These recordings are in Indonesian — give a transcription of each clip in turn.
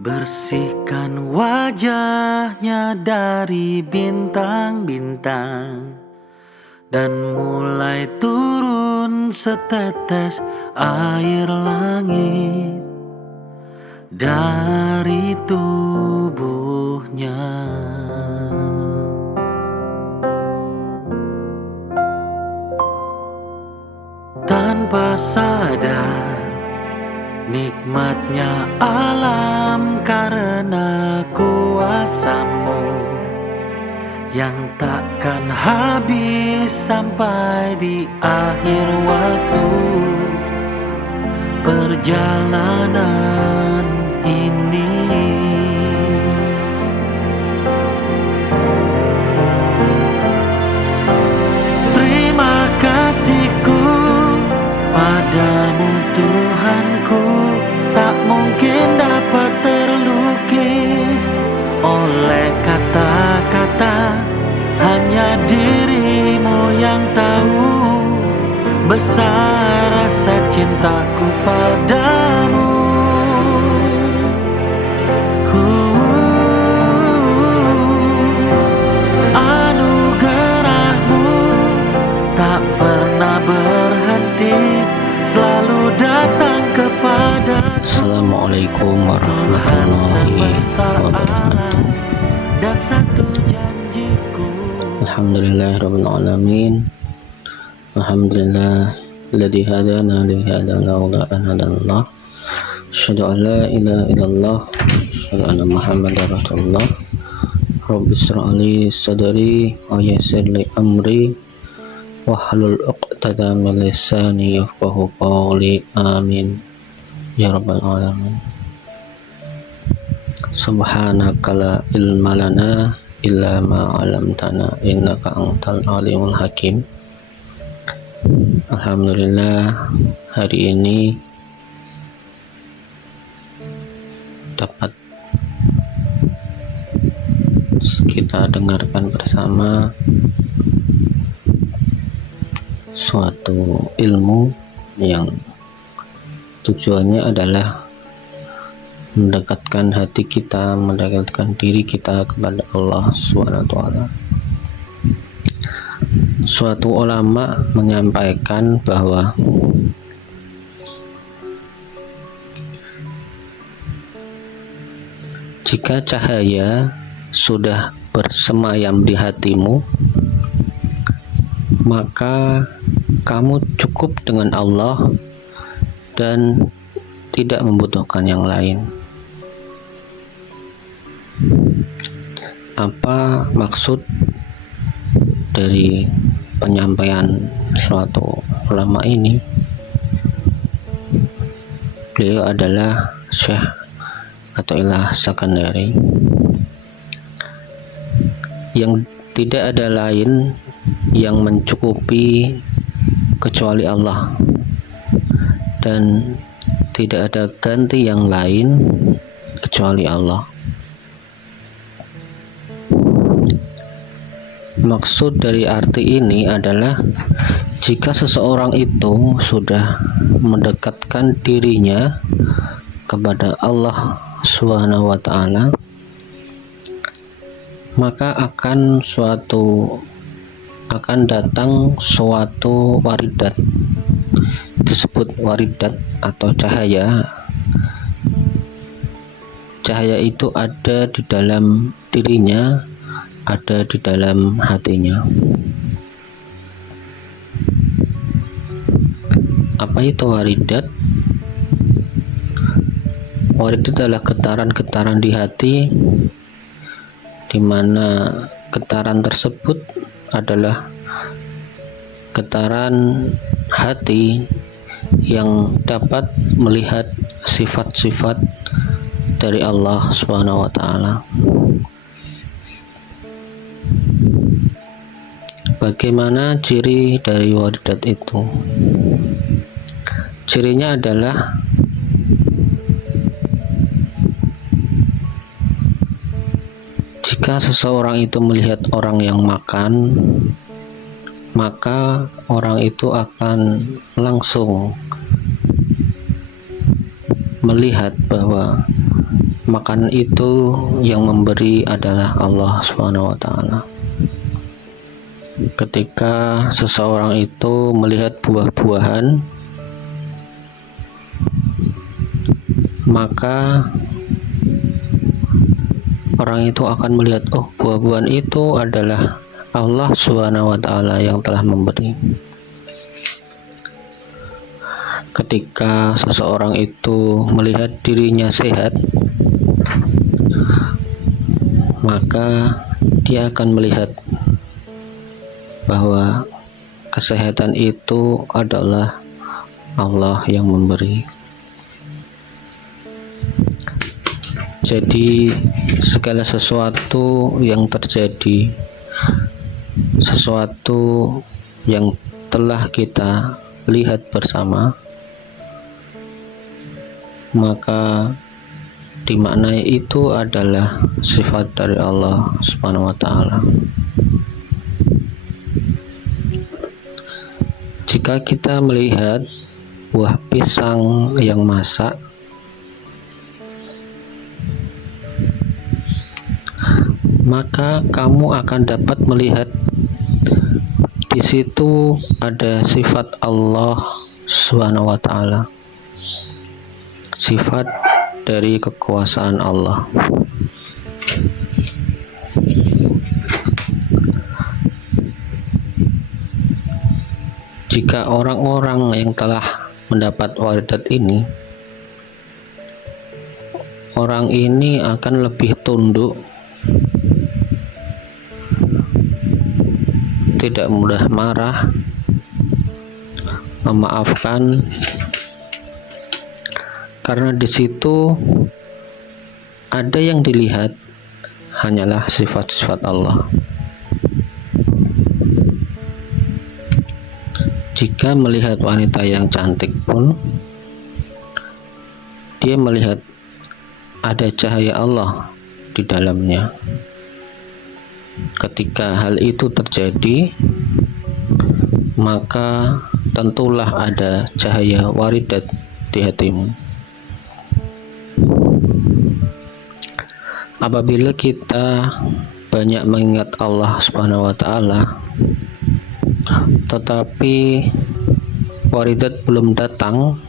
Bersihkan wajahnya dari bintang-bintang dan mulai turun setetes air langit dari tubuhnya. Tanpa sadar nikmatnya alam karena kuasamu yang takkan habis sampai di akhir waktu perjalanan ini. Terima kasihku padamu Tuhanku, tak mungkin dapat terlukis oleh kata-kata, hanya dirimu yang tahu besar rasa cintaku padamu. Anugerahmu tak pernah berhenti, selalu datang kepada Assalamualaikum warahmatullahi wabarakatuh. Dan satu janjiku. Alhamdulillahirabbil alamin. Alhamdulillah alladzi hadana li hadza laula an hadallah. Asyhadu an la ilaha illallah, asyhadu anna Muhammadar Rasulullah. Rabbi ishrah li sadri wa yassir li amri wahlul 'uqdatam min lisani yafqahu qawli. Amin ya rabbal alamin. Subhanaka la ilma lana illa ma 'allamtana innaka antal alimul hakim. Alhamdulillah, hari ini dapat kita dengarkan bersama suatu ilmu yang tujuannya adalah mendekatkan hati kita, mendekatkan diri kita kepada Allah SWT. Suatu ulama menyampaikan bahwa jika cahaya sudah bersemayam di hatimu, maka kamu cukup dengan Allah dan tidak membutuhkan yang lain. Apa maksud dari penyampaian suatu ulama ini? Beliau adalah Syekh Athaillah Sakandari, yang tidak ada lain yang mencukupi kecuali Allah, dan tidak ada ganti yang lain kecuali Allah. Maksud dari arti ini adalah jika seseorang itu sudah mendekatkan dirinya kepada Allah SWT, maka akan datang suatu waridat, disebut waridat atau cahaya. Cahaya itu ada di dalam dirinya, ada di dalam hatinya. Apa itu waridat? Waridat adalah getaran-getaran di hati, di mana getaran tersebut adalah getaran hati yang dapat melihat sifat-sifat dari Allah SWT. Bagaimana ciri dari waridat itu? Cirinya adalah jika seseorang itu melihat orang yang makan, maka orang itu akan langsung melihat bahwa makanan itu yang memberi adalah Allah Subhanahu wa taala. Ketika seseorang itu melihat buah-buahan, maka orang itu akan melihat, oh, buah-buahan itu adalah Allah Subhanahu wa taala yang telah memberi. Ketika seseorang itu melihat dirinya sehat, maka dia akan melihat bahwa kesehatan itu adalah Allah yang memberi. Jadi segala sesuatu yang terjadi, sesuatu yang telah kita lihat bersama, maka dimaknai itu adalah sifat dari Allah Subhanahu wa taala. Jika kita melihat buah pisang yang masak, maka kamu akan dapat melihat di situ ada sifat Allah Subhanahu wa taala. Sifat dari kekuasaan Allah. Jika orang-orang yang telah mendapat waridat ini, orang ini akan lebih tunduk, tidak mudah marah, memaafkan, karena di situ ada yang dilihat hanyalah sifat-sifat Allah. Jika melihat wanita yang cantik pun, dia melihat ada cahaya Allah di dalamnya. Ketika hal itu terjadi, maka tentulah ada cahaya waridat di hatimu. Apabila kita banyak mengingat Allah Subhanahu wa taala, tetapi waridat belum datang,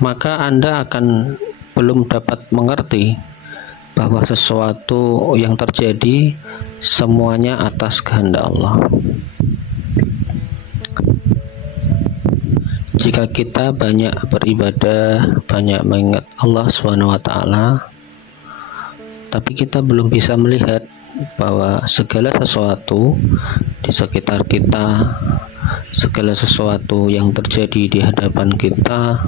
maka Anda akan belum dapat mengerti bahwa sesuatu yang terjadi semuanya atas kehendak Allah. Jika kita banyak beribadah, banyak mengingat Allah Subhanahu wa taala, tapi kita belum bisa melihat bahwa segala sesuatu di sekitar kita, segala sesuatu yang terjadi di hadapan kita,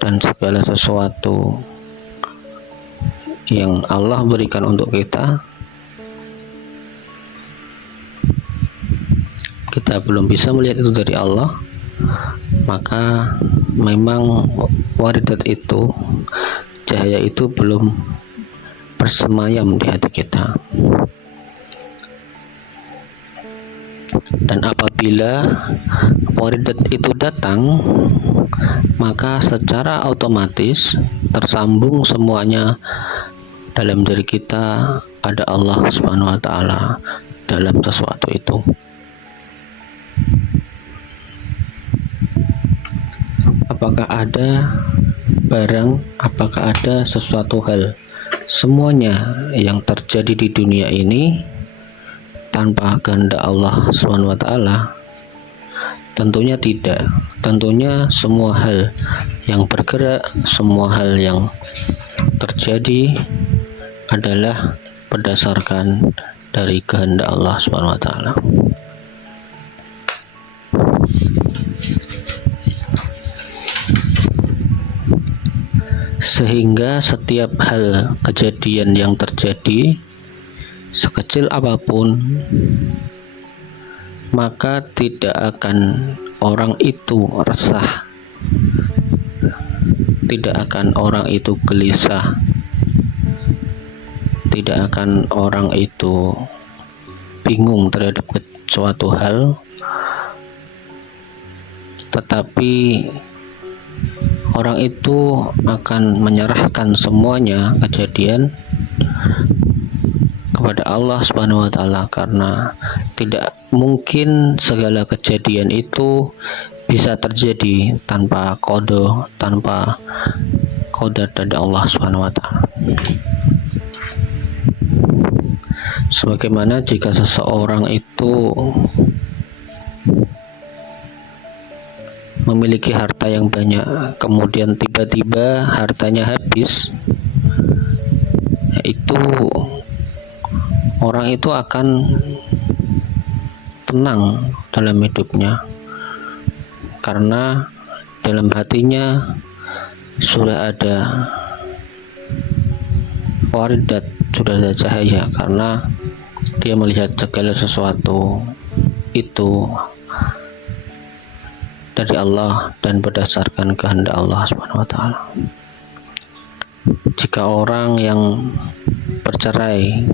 dan segala sesuatu yang Allah berikan untuk kita belum bisa melihat itu dari Allah, maka memang waridat itu, cahaya itu belum bersemayam di hati kita. Dan apabila waridat itu datang, maka secara otomatis tersambung semuanya dalam diri kita, ada Allah Subhanahu wa taala dalam sesuatu itu. Apakah ada barang, apakah ada sesuatu hal, semuanya yang terjadi di dunia ini tanpa kehendak Allah Subhanahu wa taala? Tentunya tidak. Tentunya semua hal yang bergerak, semua hal yang terjadi adalah berdasarkan dari kehendak Allah Subhanahu wa taala. Sehingga setiap hal kejadian yang terjadi, sekecil apapun, maka tidak akan orang itu resah, tidak akan orang itu gelisah, tidak akan orang itu bingung terhadap suatu hal, tetapi orang itu akan menyerahkan semuanya kejadian kepada Allah Subhanahu wa taala, karena tidak mungkin segala kejadian itu bisa terjadi tanpa qada, tanpa qadar dari Allah Subhanahu wa taala. Sebagaimana jika seseorang itu memiliki harta yang banyak, kemudian tiba-tiba hartanya habis, itu orang itu akan tenang dalam hidupnya, karena dalam hatinya sudah ada waridat, sudah ada cahaya, karena dia melihat segala sesuatu itu dari Allah dan berdasarkan kehendak Allah Subhanahu wa taala. Jika orang yang bercerai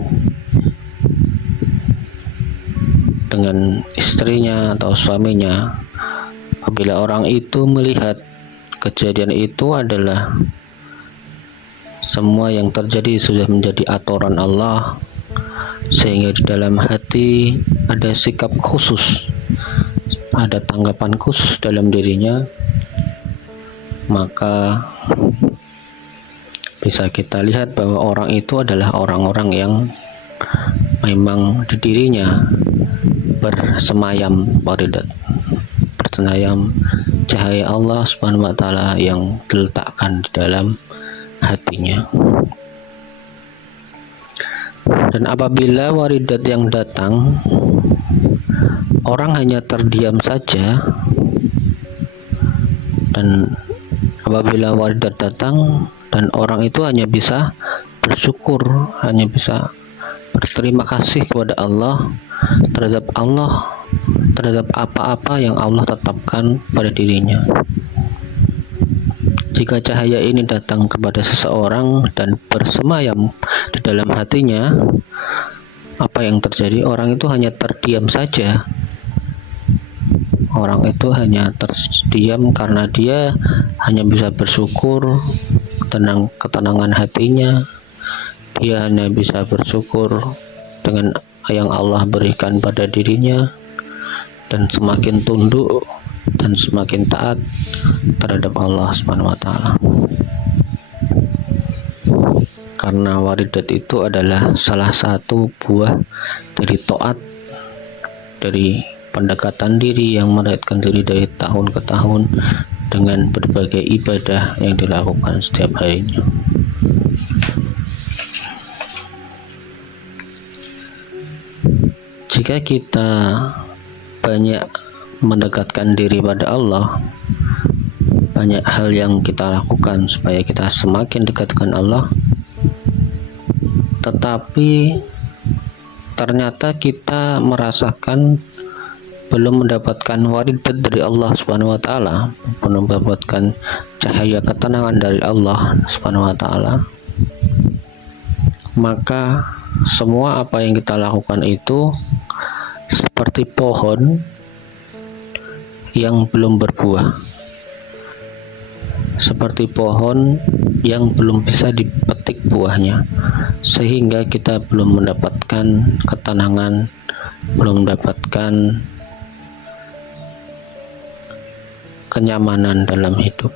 dengan istrinya atau suaminya, apabila orang itu melihat kejadian itu adalah semua yang terjadi sudah menjadi aturan Allah, sehingga di dalam hati ada sikap khusus, ada tanggapan khusus dalam dirinya, maka bisa kita lihat bahwa orang itu adalah orang-orang yang memang di dirinya bersemayam waridat, bersemayam cahaya Allah Subhanahu wa taala yang diletakkan di dalam hatinya. Dan apabila waridat yang datang, orang hanya terdiam saja, dan apabila waridat datang dan orang itu hanya bisa bersyukur, hanya bisa berterima kasih kepada Allah, terhadap apa-apa yang Allah tetapkan pada dirinya. Jika cahaya ini datang kepada seseorang dan bersemayam di dalam hatinya, apa yang terjadi? Orang itu hanya terdiam saja. Orang itu hanya terdiam karena dia hanya bisa bersyukur, ketenangan hatinya. Dia hanya bisa bersyukur dengan yang Allah berikan pada dirinya, dan semakin tunduk dan semakin taat terhadap Allah Subhanahu wa taala. Karena waridat itu adalah salah satu buah dari taat, dari pendekatan diri yang menaikkan diri dari tahun ke tahun dengan berbagai ibadah yang dilakukan setiap harinya. Jika kita banyak mendekatkan diri pada Allah, banyak hal yang kita lakukan supaya kita semakin dekat dengan Allah, tetapi ternyata kita merasakan belum mendapatkan waridat dari Allah Subhanahu wa taala, belum mendapatkan cahaya ketenangan dari Allah Subhanahu wa taala, maka semua apa yang kita lakukan itu seperti pohon yang belum berbuah, seperti pohon yang belum bisa dipetik buahnya, sehingga kita belum mendapatkan ketenangan, belum mendapatkan kenyamanan dalam hidup.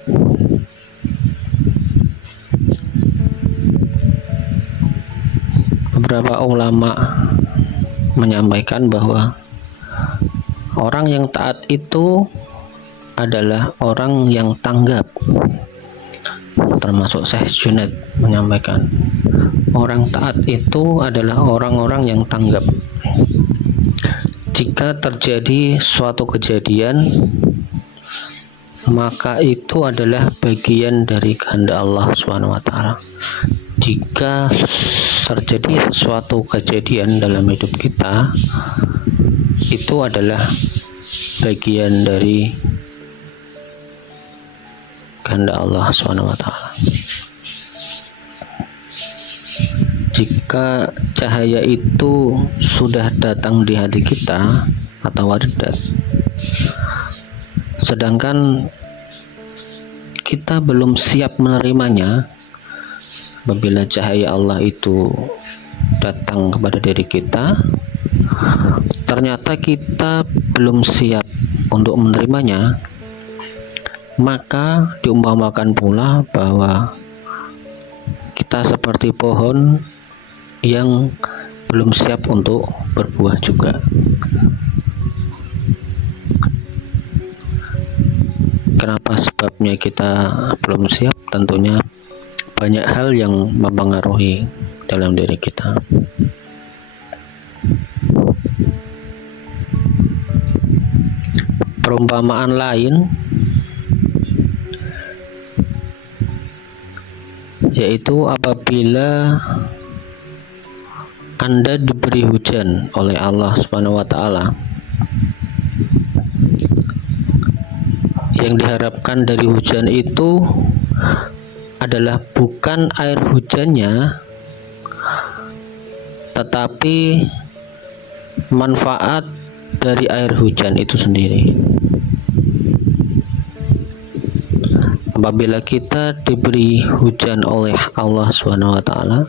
Beberapa ulama menyampaikan bahwa orang yang taat itu adalah orang yang tanggap. Termasuk Syekh Junaid menyampaikan, orang taat itu adalah orang-orang yang tanggap. Jika terjadi suatu kejadian, maka itu adalah bagian dari kehendak Allah Subhanahu wa taala. Jika terjadi suatu kejadian dalam hidup kita, itu adalah bagian dari kehendak Allah Subhanahu wa taala. Jika cahaya itu sudah datang di hati kita atau waridat, sedangkan kita belum siap menerimanya, apabila cahaya Allah itu datang kepada diri kita, ternyata kita belum siap untuk menerimanya, maka diumpamakan pula bahwa kita seperti pohon yang belum siap untuk berbuah juga. Kenapa sebabnya kita belum siap? Tentunya banyak hal yang mempengaruhi dalam diri kita. Perumpamaan lain yaitu apabila Anda diberi hujan oleh Allah Subhanahu wa taala, yang diharapkan dari hujan itu adalah bukan air hujannya, tetapi manfaat dari air hujan itu sendiri. Apabila kita diberi hujan oleh Allah Subhanahu wa taala,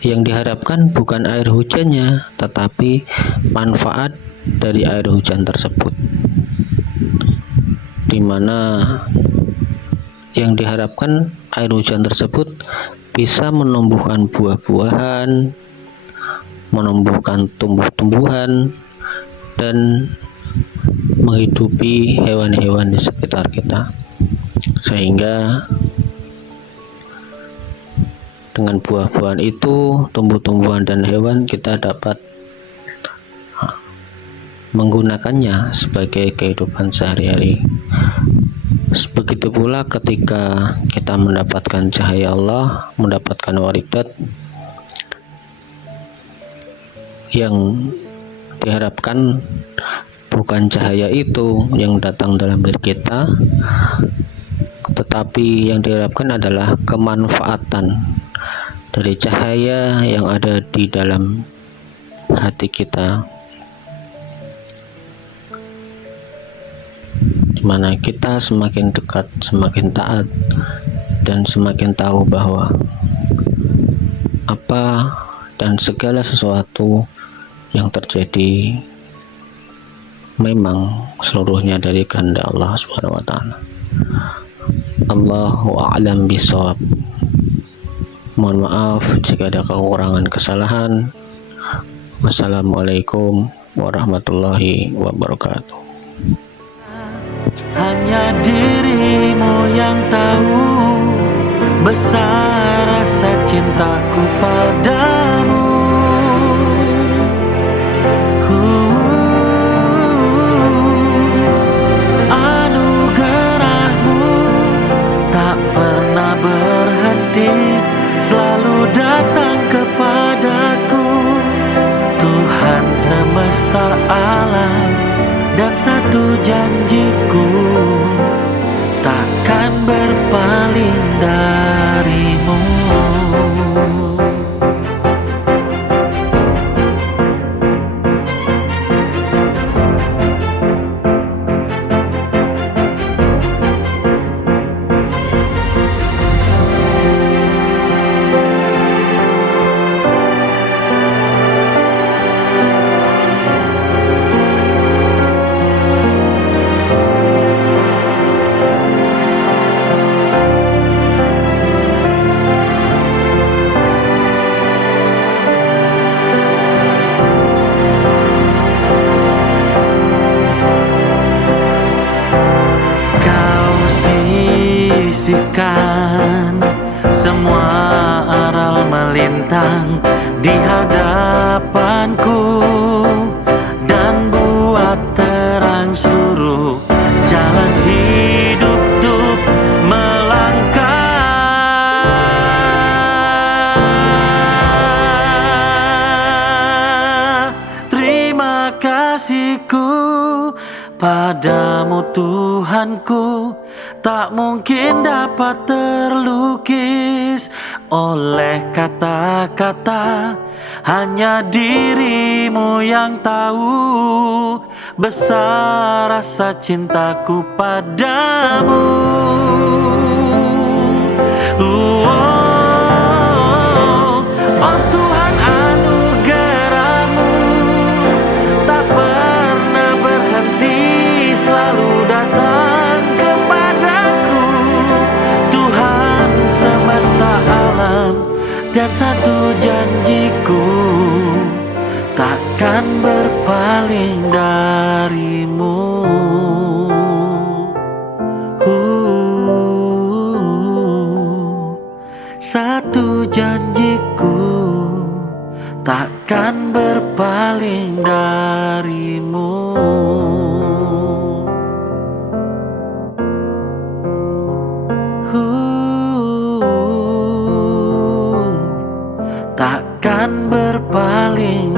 yang diharapkan bukan air hujannya, tetapi manfaat dari air hujan tersebut, di mana yang diharapkan air hujan tersebut bisa menumbuhkan buah-buahan, menumbuhkan tumbuh-tumbuhan, dan menghidupi hewan-hewan di sekitar kita, sehingga dengan buah-buahan itu, tumbuh-tumbuhan dan hewan, kita dapat menggunakannya sebagai kehidupan sehari-hari. Begitu pula ketika kita mendapatkan cahaya Allah, mendapatkan waridat, yang diharapkan bukan cahaya itu yang datang dalam diri kita, tetapi yang diharapkan adalah kemanfaatan dari cahaya yang ada di dalam hati kita, di mana kita semakin dekat, semakin taat, dan semakin tahu bahwa apa dan segala sesuatu yang terjadi memang seluruhnya dari kehendak Allah Subhanahu wa taala. Allahu a'lam bishawab. Mohon maaf jika ada kekurangan kesalahan. Wassalamualaikum warahmatullahi wabarakatuh. Hanya dirimu yang tahu besar rasa cintaku padamu. Anugerahmu tak pernah berhenti, selalu datang kepadaku. Tuhan semesta alam dan satu janjiku, takkan berpaling darimu. Sisihkan semua aral melintang di hadapanku, dan buat terang seluruh jalan hidup untuk melangkah. Terima kasihku padamu Tuhanku, tak mungkin dapat terlukis oleh kata-kata hanya dirimu yang tahu besar rasa cintaku padamu. Oh Tuhan, anugerah-Mu tak pernah berhenti, selalu datang kepadaku. Tuhan semesta alam, dan satu janjiku takkan berpaling darimu. Satu janjiku takkan berpaling darimu. Takkan berpaling